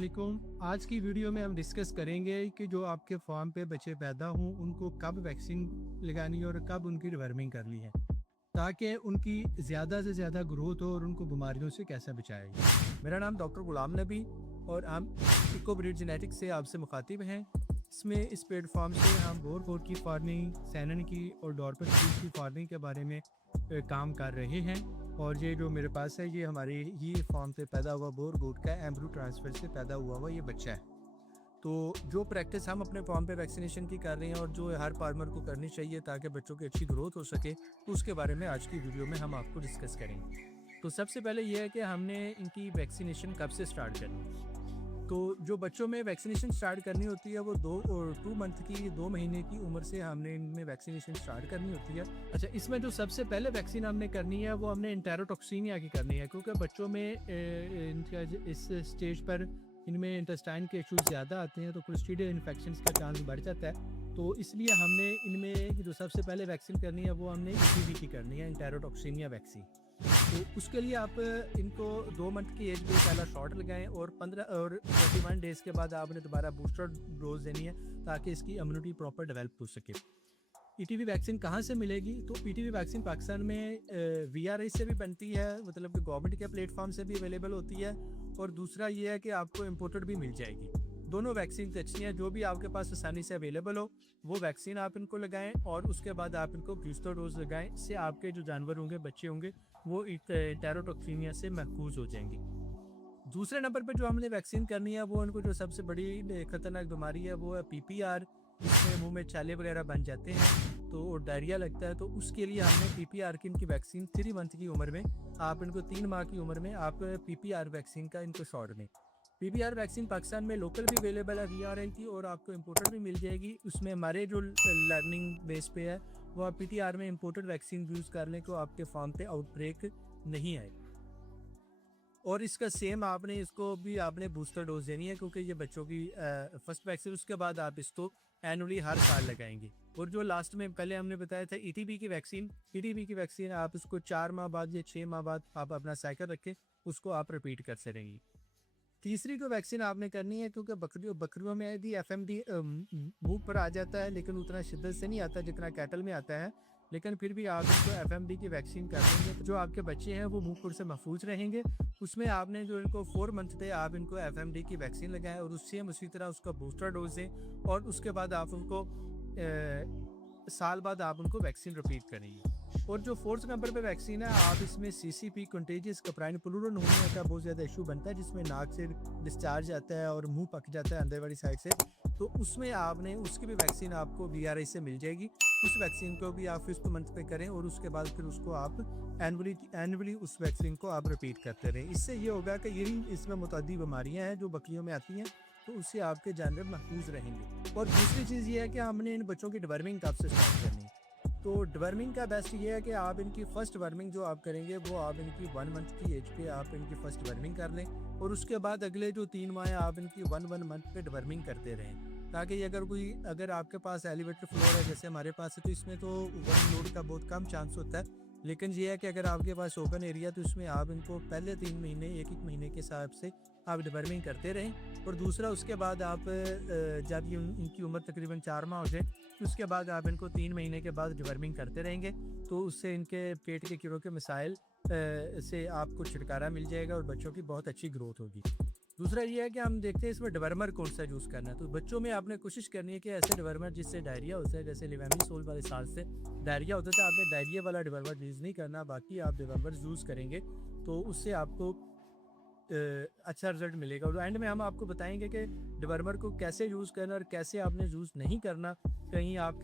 वालेकुम। आज की वीडियो में हम डिस्कस करेंगे कि जो आपके फार्म पे बच्चे पैदा हों उनको कब वैक्सीन लगानी है और कब उनकी डिवर्मिंग करनी है, ताकि उनकी ज़्यादा से ज़्यादा ग्रोथ हो और उनको बीमारियों से कैसे बचाया जाए। मेरा नाम डॉक्टर गुलाम नबी और हम इको ब्रीड जेनेटिक्स से आपसे मुखातिब हैं। इसमें इस प्लेटफॉर्म से हम बोर की फार्मिंग, सैनन की और डॉर्पर फिश की फार्मिंग के बारे में काम कर रहे हैं। और ये जो मेरे पास है ये हमारे ही फार्म पे पैदा हुआ बोर गोट का एम्ब्रो ट्रांसफ़र से पैदा हुआ ये बच्चा है। तो जो प्रैक्टिस हम अपने फार्म पे वैक्सीनेशन की कर रहे हैं और जो हर फार्मर को करनी चाहिए ताकि बच्चों की अच्छी ग्रोथ हो सके, तो उसके बारे में आज की वीडियो में हम आपको डिस्कस करेंगे। तो सबसे पहले ये है कि हमने इनकी वैक्सीनेशन कब से स्टार्ट करनी है। तो जो बच्चों में वैक्सीनेशन स्टार्ट करनी होती है वो 2 मंथ की 2 महीने की उम्र से हमने इनमें वैक्सीनेशन स्टार्ट करनी होती है। अच्छा, इसमें जो सबसे पहले वैक्सीन हमने करनी है वो हमने एंटेरोटॉक्सिमिया की करनी है, क्योंकि बच्चों में इनका इस स्टेज पर इनमें इंटेस्टाइन के इश्यूज ज़्यादा आते हैं, तो क्लोस्ट्रीडियल इन्फेक्शंस का चांस बढ़ जाता है। तो इसलिए हमने इनमें जो सबसे पहले वैक्सीन करनी है वो हमने ईटीवी की करनी है, एंटेरोटॉक्सिमिया वैक्सीन। तो उसके लिए आप इनको 2 मंथ की एज पे पहला शॉट लगाएं और 15 और 31 डेज़ के बाद आपने दोबारा बूस्टर डोज देनी है ताकि इसकी इम्यूनिटी प्रॉपर डेवलप हो सके। ईटीवी वैक्सीन कहाँ से मिलेगी? तो ईटीवी वैक्सीन पाकिस्तान में वीआरआई से भी बनती है, मतलब कि गवर्नमेंट के प्लेटफॉर्म से भी अवेलेबल होती है, और दूसरा ये है कि आपको इम्पोर्टेड भी मिल जाएगी। दोनों वैक्सीन अच्छी हैं, जो भी आपके पास आसानी से अवेलेबल हो वो वैक्सीन आप इनको लगाएं और उसके बाद आप इनको बूस्टर डोज लगाएं। इससे आपके जो जानवर होंगे, बच्चे होंगे, वो टेरोटॉक्सिमिया से महफूज हो जाएंगे। दूसरे नंबर पर जो हमने वैक्सीन करनी है वो उनको जो सबसे बड़ी खतरनाक बीमारी है वो है पीपीआर, जिसमें मुंह में छाले वगैरह बन जाते हैं तो डायरिया लगता है। तो उसके लिए हमने पीपीआर की इनकी वैक्सीन 3 मंथ की उम्र में, आप इनको 3 माह की उम्र में आप पीपीआर वैक्सीन का इनको शॉट दें। पीपीआर वैक्सीन पाकिस्तान में लोकल भी अवेलेबल है वीआरएल की, और आपको इम्पोर्टेड भी मिल जाएगी। उसमें हमारे जो लर्निंग बेस पे है वो आप पीटीआर में इम्पोर्टेड वैक्सीन यूज़ करने को आपके फार्म पे आउटब्रेक नहीं आए। और इसका सेम आपने बूस्टर डोज देनी है, क्योंकि ये बच्चों की फर्स्ट वैक्सीन, उसके बाद आप इसको एनुअली हर साल लगाएंगे। और जो लास्ट में पहले हमने बताया था ईटीबी की वैक्सीन आप इसको 4 माह बाद या 6 माह बाद आप अपना साइकिल रखें, उसको आप रिपीट कर सकेंगे। तीसरी जो वैक्सीन आपने करनी है, क्योंकि बकरियों में यदि एफएमडी मुंह पर आ जाता है लेकिन उतना शिद्दत से नहीं आता जितना कैटल में आता है, लेकिन फिर भी आप इनको एफएमडी की वैक्सीन कर देंगे तो जो आपके बच्चे हैं वो मुंह पुर से महफूज रहेंगे। उसमें आपने जो इनको 4 मंथ पे आप इनको एफएमडी की वैक्सीन लगाएं और उससे उसी तरह उसका बूस्टर डोज दें, और उसके बाद आप उनको साल बाद आप उनको वैक्सीन रिपीट करेंगे। और जो 4th नंबर पे वैक्सीन है, आप इसमें सीसीपी कंटेजियस कप्राइन प्लूरल निमोनिया का बहुत ज़्यादा इशू बनता है, जिसमें नाक से डिस्चार्ज आता है और मुंह पक जाता है अंदर वाली साइड से। तो उसमें आपने उसकी भी वैक्सीन आपको वीआरआई से मिल जाएगी। उस वैक्सीन को भी आप 5th मंथ पे करें और उसके बाद फिर उसको आप एनुअली उस वैक्सीन को आप रिपीट करते रहें। इससे ये होगा कि यही इसमें मुतअद्दी बीमारियाँ हैं जो बकरियों में आती हैं, तो उससे आपके जानवर महफूज रहेंगे। और दूसरी चीज़ ये है कि हमने इन बच्चों की डिवर्मिंग कब से स्टार्ट करनी है। तो डिवर्मिंग का बेस्ट ये है कि आप इनकी फर्स्ट वर्मिंग जो आप करेंगे वो आप इनकी 1 मंथ की एज पे आप इनकी फर्स्ट वर्मिंग कर लें, और उसके बाद अगले जो 3 माह आप इनकी 1 मंथ पे डिवर्मिंग करते रहें, ताकि अगर आपके पास एलिवेटर फ्लोर है जैसे हमारे पास है, तो इसमें तो वर्म लोड का बहुत कम चांस होता है। लेकिन ये है कि अगर आपके पास ओपन एरिया तो इसमें आप इनको पहले 3 महीने एक महीने के हिसाब से आप डिवर्मिंग करते रहें। और दूसरा, उसके बाद आप जब ये इनकी उम्र तकरीबन 4 माह हो जाए तो उसके बाद आप इनको 3 महीने के बाद डिवर्मिंग करते रहेंगे, तो उससे इनके पेट के कीड़ों के मसाइल से आपको छुटकारा मिल जाएगा और बच्चों की बहुत अच्छी ग्रोथ होगी। दूसरा ये है कि हम देखते हैं इसमें डिवर्मर कौन सा यूज़ करना है। तो बच्चों में आपने कोशिश करनी है कि ऐसे डिवर्मर जिससे डायरिया होता है, जैसे लिवेमिसोल वाले साल से डायरिया होता है, तो आपने डायरिया वाला डिवर्मर यूज़ नहीं करना। बाकी आप डिवर्मर यूज़ करेंगे तो उससे आपको अच्छा रिजल्ट मिलेगा। और एंड में हम आपको बताएंगे कि डिवर्मर को कैसे यूज़ करना और कैसे आपने यूज़ नहीं करना। कहीं आप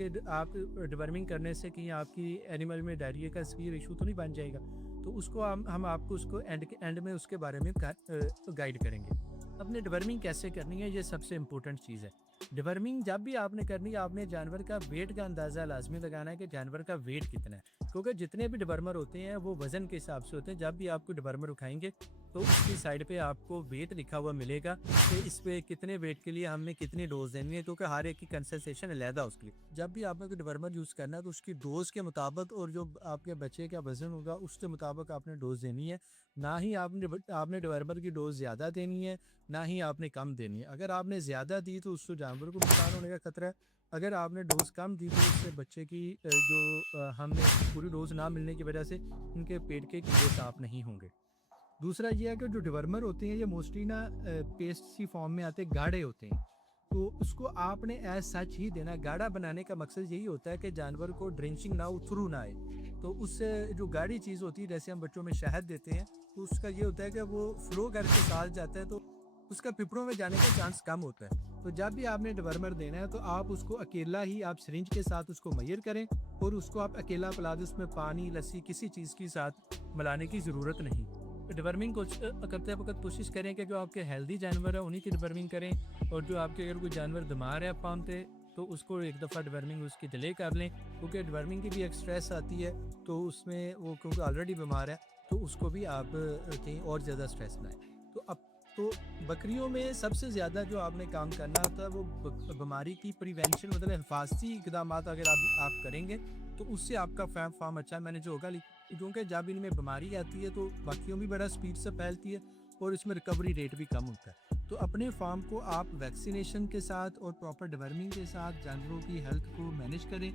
डिवर्मिंग करने से कहीं आपकी एनिमल में डायरिया का सीवियर इशू तो नहीं बन जाएगा। तो उसको हम आपको उसको एंड में उसके बारे में गाइड करेंगे। अपने डिवर्मिंग कैसे करनी है, ये सबसे इम्पोर्टेंट चीज़ है। डिवर्मिंग जब भी आपने करनी है, आपने जानवर का वेट का अंदाज़ा लाजमी लगाना है कि जानवर का वेट कितना है, क्योंकि जितने भी डिवर्मर होते हैं वो वज़न के हिसाब से होते हैं। जब भी आपको डिवर्मर उठाएंगे तो उसकी साइड पे आपको वेट लिखा हुआ मिलेगा कि इस पे कितने वेट के लिए हमने कितनी डोज देनी है, क्योंकि हर एक की कंसंट्रेशन अलग है उसके लिए। जब भी आपने कोई डिवर्मर यूज़ करना है तो उसकी डोज के मुताबिक और जो आपके बच्चे का वजन होगा उसके मुताबिक आपने डोज देनी है। ना ही आपने डिवर्मर की डोज ज़्यादा देनी है, ना ही आपने कम देनी है। अगर आपने ज़्यादा दी तो उससे जानवर को नुकसान होने का खतरा है। अगर आपने डोज कम दी तो उससे बच्चे की हमने पूरी डोज ना मिलने की वजह से उनके पेट के कीड़े साफ नहीं होंगे। दूसरा ये है कि जो डिवर्मर होते हैं ये मोस्टली ना पेस्ट सी फॉर्म में आते हैं, गाढ़े होते हैं। तो उसको आपने एज सच ही देना। गाढ़ा बनाने का मकसद यही होता है कि जानवर को ड्रेंचिंग ना हो, थ्रू ना आए। तो उससे जो गाढ़ी चीज़ होती है, जैसे हम बच्चों में शहद देते हैं, तो उसका ये होता है कि वो फ्लो करके साथ जाता है, तो उसका पिपड़ों में जाने का चांस कम होता है। तो जब भी आपने डिवर्मर देना है तो आप उसको अकेला ही आप सिरिंज के साथ उसको मैयर करें और उसको आप अकेला पिला दें। उसमें पानी, लस्सी, किसी चीज़ के साथ मिलाने की ज़रूरत नहीं। डिवर्मिंग को करते वक्त कोशिश करें कि जो आपके हेल्दी जानवर है उन्हीं की डिवर्मिंग करें, और जो आपके अगर कोई जानवर बीमार है फार्म पे तो उसको एक दफ़ा डिवर्मिंग उसकी डिले कर लें, क्योंकि डिवर्मिंग की भी एक स्ट्रेस आती है। तो उसमें वो क्योंकि ऑलरेडी बीमार है तो उसको भी आप कहीं और ज़्यादा स्ट्रेस ना आए। तो बकरियों में सबसे ज़्यादा जो आपने काम करना होता है वो बीमारी की प्रिवेंशन, मतलब हिफाजती इकदाम अगर आप करेंगे तो उससे आपका फार्म अच्छा मैनेज होगा। क्योंकि जब इनमें बीमारी आती है तो बाकियों भी बड़ा स्पीड से फैलती है और इसमें रिकवरी रेट भी कम होता है। तो अपने फार्म को आप वैक्सीनेशन के साथ और प्रॉपर डिवर्मिंग के साथ जानवरों की हेल्थ को मैनेज करें।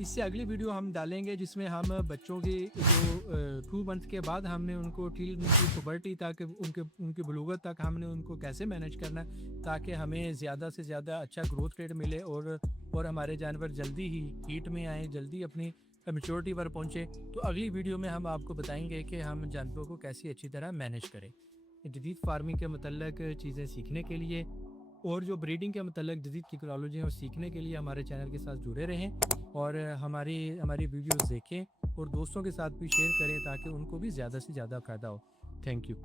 इससे अगली वीडियो हम डालेंगे जिसमें हम बच्चों की जो 2 मंथ के बाद हमने उनको टिल उनकी पुबर्टी तक उनकी बलूगत तक हमने उनको कैसे मैनेज करना है ताकि हमें ज़्यादा से ज़्यादा अच्छा ग्रोथ रेट मिले और हमारे जानवर जल्दी ही हीट में आएँ, जल्दी अपनी मैच्योरिटी पर पहुँचे। तो अगली वीडियो में हम आपको बताएंगे कि हम जानवरों को कैसे अच्छी तरह मैनेज करें। जदीद फार्मिंग के मतलब चीज़ें सीखने के लिए और जो ब्रीडिंग के मतलब जदीद टेक्नोलॉजी है और सीखने के लिए हमारे चैनल के साथ जुड़े रहें और हमारी वीडियोस देखें और दोस्तों के साथ भी शेयर करें ताकि उनको भी ज़्यादा से ज़्यादा फ़ायदा हो। Thank you.